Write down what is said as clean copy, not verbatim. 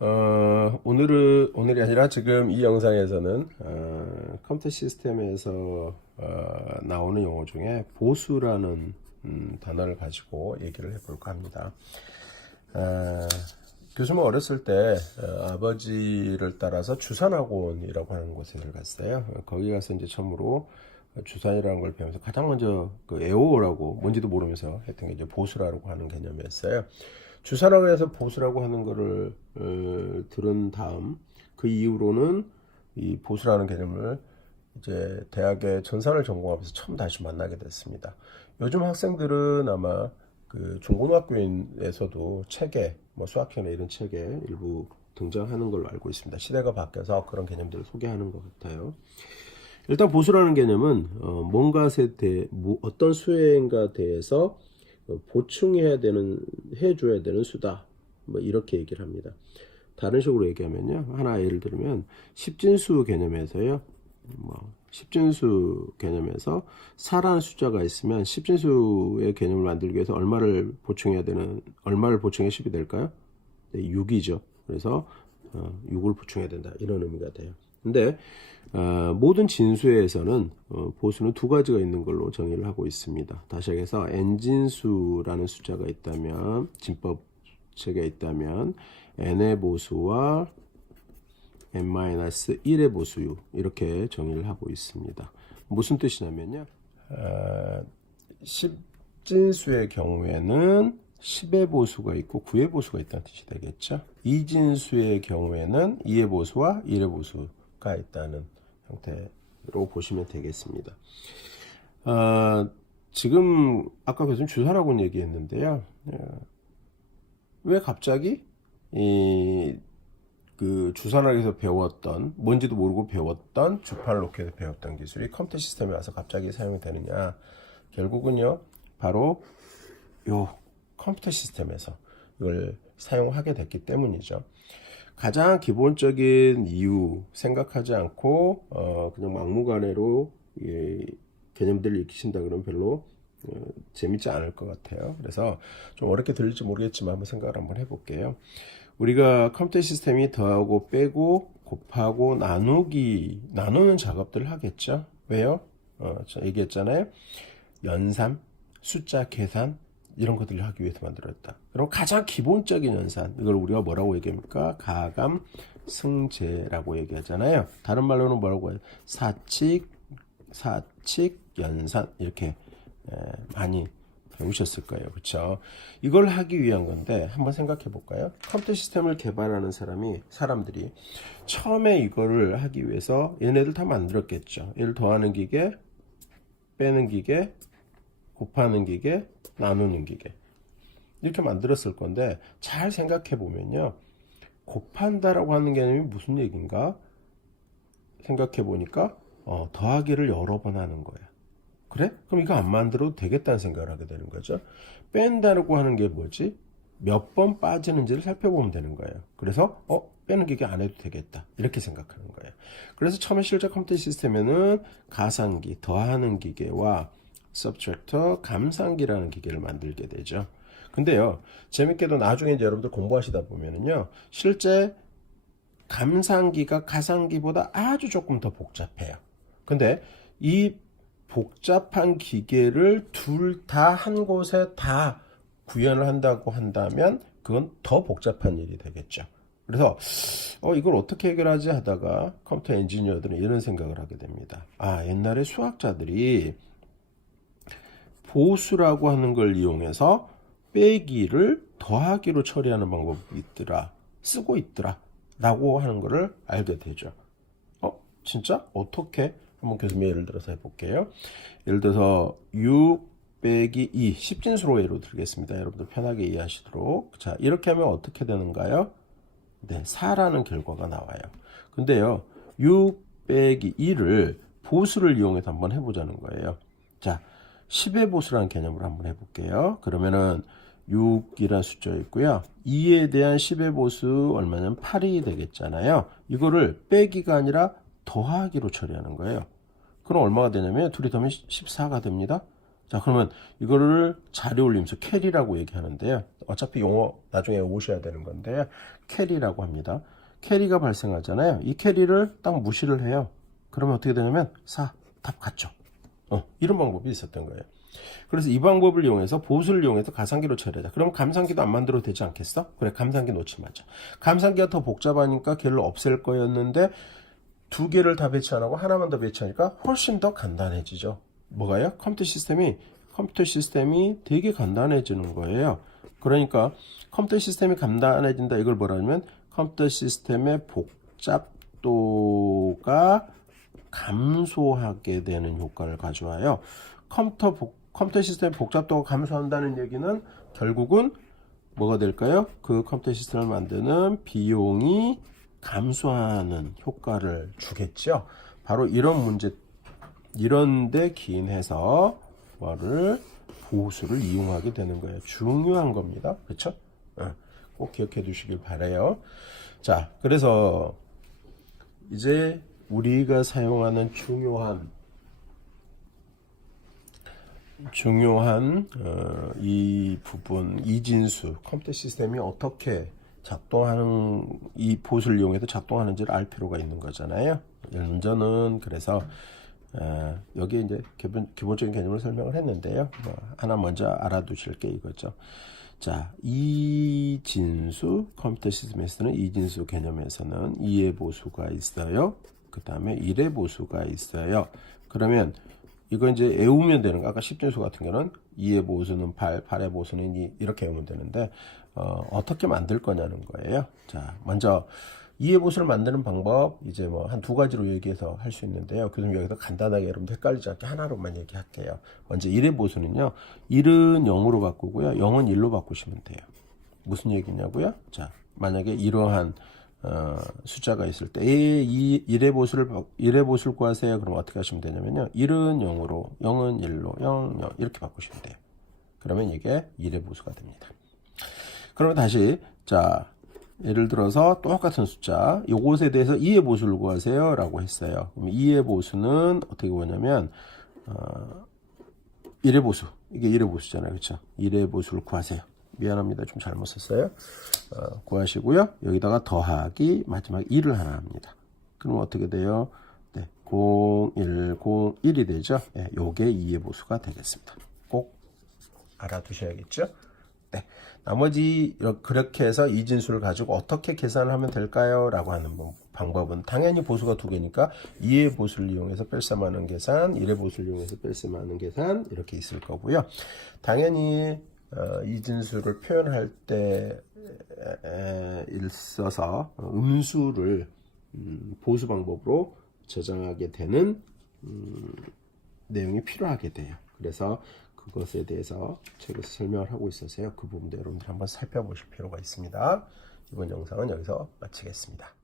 오늘이 아니라 지금 이 영상에서는 컴퓨터 시스템에서 나오는 용어 중에 보수라는 단어를 가지고 얘기를 해볼까 합니다. 교수는 어렸을 때 아버지를 따라서 주산학원이라고 하는 곳을 갔어요. 거기 가서 이제 처음으로 주산이라는 걸 배우면서 가장 먼저 그 에오라고 뭔지도 모르면서 했던 게 이제 보수라고 하는 개념이었어요. 주산학원에서 보수라고 하는 거를 들은 다음 그 이후로는 이 보수라는 개념을 이제 대학의 전산을 전공하면서 처음 다시 만나게 됐습니다. 요즘 학생들은 아마 그 중고등학교에서도 책에 뭐 수학회나 이런 책에 일부 등장하는 걸로 알고 있습니다. 시대가 바뀌어서 그런 개념들을 소개하는 것 같아요. 일단 보수라는 개념은 뭔가에 대해 어떤 수행에 대해서 보충해야 되는 해줘야 되는 수다 뭐 이렇게 얘기를 합니다. 다른 식으로 얘기하면요, 하나 예를 들면 십진수 개념에서요, 십진수 개념에서 4라는 숫자가 있으면 십진수의 개념을 만들기 위해서 얼마를 보충해야 10이 될까요? 네, 6이죠. 그래서 6을 보충해야 된다 이런 의미가 돼요. 근데 모든 진수에서는 보수는 두 가지가 있는 걸로 정의를 하고 있습니다. 다시 해서 n진수라는 숫자가 있다면, 진법 책에 있다면 n의 보수와 n-1의 보수 이렇게 정의를 하고 있습니다. 무슨 뜻이냐면요, 10진수의 경우에는 10의 보수가 있고 9의 보수가 있다는 뜻이 되겠죠. 2진수의 경우에는 2의 보수와 1의 보수가 있다는 형태로 보시면 되겠습니다. 지금 아까 교수님 주산학원 얘기했는데요. 왜 갑자기 그 주산학에서 배웠던, 뭔지도 모르고 배웠던 주파를 로켓에서 배웠던 기술이 컴퓨터 시스템에 와서 갑자기 사용이 되느냐? 결국은요, 바로 요 컴퓨터 시스템에서 이걸 사용하게 됐기 때문이죠. 가장 기본적인 이유 생각하지 않고 그냥 막무가내로 개념들을 익히신다 그러면 별로 재밌지 않을 것 같아요. 그래서 좀 어렵게 들릴지 모르겠지만 한번 생각을 한번 해볼게요. 우리가 컴퓨터 시스템이 더하고 빼고 곱하고 나누는 작업들을 하겠죠. 왜요? 저 얘기했잖아요. 연산, 숫자 계산 이런 것들을 하기 위해서 만들었다. 그럼 가장 기본적인 연산, 이걸 우리가 뭐라고 얘기합니까? 가감, 승제라고 얘기하잖아요. 다른 말로는 뭐라고 해요? 사칙, 연산 이렇게 많이 배우셨을 거예요. 그렇죠? 이걸 하기 위한 건데 한번 생각해 볼까요? 컴퓨터 시스템을 개발하는 사람들이 처음에 이거를 하기 위해서 얘네들 다 만들었겠죠. 얘를 더하는 기계, 빼는 기계, 곱하는 기계, 나누는 기계 이렇게 만들었을 건데 잘 생각해 보면요, 곱한다라고 하는 개념이 무슨 얘기인가 생각해 보니까 더하기를 여러 번 하는 거야. 그래? 그럼 이거 안 만들어도 되겠다는 생각을 하게 되는 거죠. 뺀다라고 하는 게 뭐지? 몇 번 빠지는지를 살펴보면 되는 거예요. 그래서 빼는 기계 안 해도 되겠다 이렇게 생각하는 거예요. 그래서 처음에 실제 컴퓨터 시스템에는 가상기, 더하는 기계와 subtractor, 감상기라는 기계를 만들게 되죠. 근데요, 재밌게도 나중에 이제 여러분들 공부하시다 보면은요, 실제 감상기가 가상기보다 아주 조금 더 복잡해요. 근데 이 복잡한 기계를 둘 다 한 곳에 다 구현을 한다고 한다면 그건 더 복잡한 일이 되겠죠. 그래서 이걸 어떻게 해결하지 하다가 컴퓨터 엔지니어들은 이런 생각을 하게 됩니다. 옛날에 수학자들이 보수라고 하는 걸 이용해서 빼기를 더하기로 처리하는 방법이 쓰고 있더라 라고 하는 것을 알게 되죠. 진짜? 어떻게? 한번 교수님 예를 들어서 해볼게요. 예를 들어서 6 빼기 2 십진수로 예로 들겠습니다. 여러분들 편하게 이해하시도록. 자, 이렇게 하면 어떻게 되는가요? 네, 4라는 결과가 나와요. 근데요, 6 빼기 2를 보수를 이용해서 한번 해보자는 거예요. 자, 10의 보수라는 개념으로 한번 해볼게요. 그러면은 6이라는 숫자 있고요. 2에 대한 10의 보수 얼마냐면 8이 되겠잖아요. 이거를 빼기가 아니라 더하기로 처리하는 거예요. 그럼 얼마가 되냐면 둘이 더하면 14가 됩니다. 자, 그러면 이거를 자리 올리면서 캐리라고 얘기하는데요. 어차피 용어 나중에 오셔야 되는 건데요. 캐리라고 합니다. 캐리가 발생하잖아요. 이 캐리를 딱 무시를 해요. 그러면 어떻게 되냐면 답 같죠. 이런 방법이 있었던 거예요. 그래서 이 방법을 이용해서 보수를 이용해서 가상기로 처리하자. 그럼 감상기도 안 만들어도 되지 않겠어? 그래, 감상기 놓지 말자. 감상기가 더 복잡하니까 걔를 없앨 거였는데 두 개를 다 배치 안 하고 하나만 더 배치하니까 훨씬 더 간단해지죠. 뭐가요? 컴퓨터 시스템이 되게 간단해지는 거예요. 그러니까 컴퓨터 시스템이 간단해진다. 이걸 뭐라면 컴퓨터 시스템의 복잡도가 감소하게 되는 효과를 가져와요. 컴퓨터 시스템 복잡도가 감소한다는 얘기는 결국은 뭐가 될까요? 그 컴퓨터 시스템을 만드는 비용이 감소하는 효과를 주겠죠. 바로 이런데 기인해서 뭐를 보수를 이용하게 되는 거예요. 중요한 겁니다. 그렇죠? 꼭 기억해 두시길 바라요. 자, 그래서 이제 우리가 사용하는 중요한 이 부분, 이진수, 컴퓨터 시스템이 어떻게 작동하는, 이 보수를 이용해서 작동하는지를 알 필요가 있는 거잖아요. 먼저는 그래서 여기 이제 기본적인 개념을 설명을 했는데요. 하나 먼저 알아두실 게 이거죠. 자, 이진수, 컴퓨터 시스템에서는 이진수 개념에서는 2의 보수가 있어요. 그 다음에 1의 보수가 있어요. 그러면 이거 이제 외우면 되는 거. 아까 10진수 같은 경우는 2의 보수는 8, 8의 보수는 2 이렇게 외우면 되는데 어떻게 만들 거냐는 거예요. 자, 먼저 2의 보수를 만드는 방법 이제 뭐 한 두 가지로 얘기해서 할 수 있는데요. 그럼 여기서 간단하게 여러분들 헷갈리지 않게 하나로만 얘기할게요. 먼저 1의 보수는요. 1은 0으로 바꾸고요. 0은 1로 바꾸시면 돼요. 무슨 얘기냐고요? 자, 만약에 이러한 숫자가 있을 때 1의 보수를 구하세요. 그럼 어떻게 하시면 되냐면요. 1은 0으로, 0은 1로, 0, 0 이렇게 바꾸시면 돼요. 그러면 이게 1의 보수가 됩니다. 그러면 다시 자, 예를 들어서 똑같은 숫자 요것에 대해서 2의 보수를 구하세요 라고 했어요. 그럼 2의 보수는 어떻게 구하냐면 1의 보수, 이게 1의 보수잖아요. 그렇죠? 1의 보수를 구하세요. 미안합니다. 좀 잘못 썼어요. 구하시고요. 여기다가 더하기 마지막 1을 하나 합니다. 그럼 어떻게 돼요? 네, 0, 1, 0, 1이 되죠. 네, 요게 2의 보수가 되겠습니다. 꼭 알아두셔야겠죠? 네, 나머지 그렇게 해서 이진수를 가지고 어떻게 계산을 하면 될까요? 라고 하는 방법은 당연히 보수가 두 개니까 2의 보수를 이용해서 뺄셈하는 계산, 1의 보수를 이용해서 뺄셈하는 계산 이렇게 있을 거고요. 당연히 이진수를 표현할 때 있어서 음수를 보수 방법으로 저장하게 되는 내용이 필요하게 돼요. 그래서 그것에 대해서 책에서 설명을 하고 있어서요. 그 부분도 여러분들 한번 살펴보실 필요가 있습니다. 이번 영상은 여기서 마치겠습니다.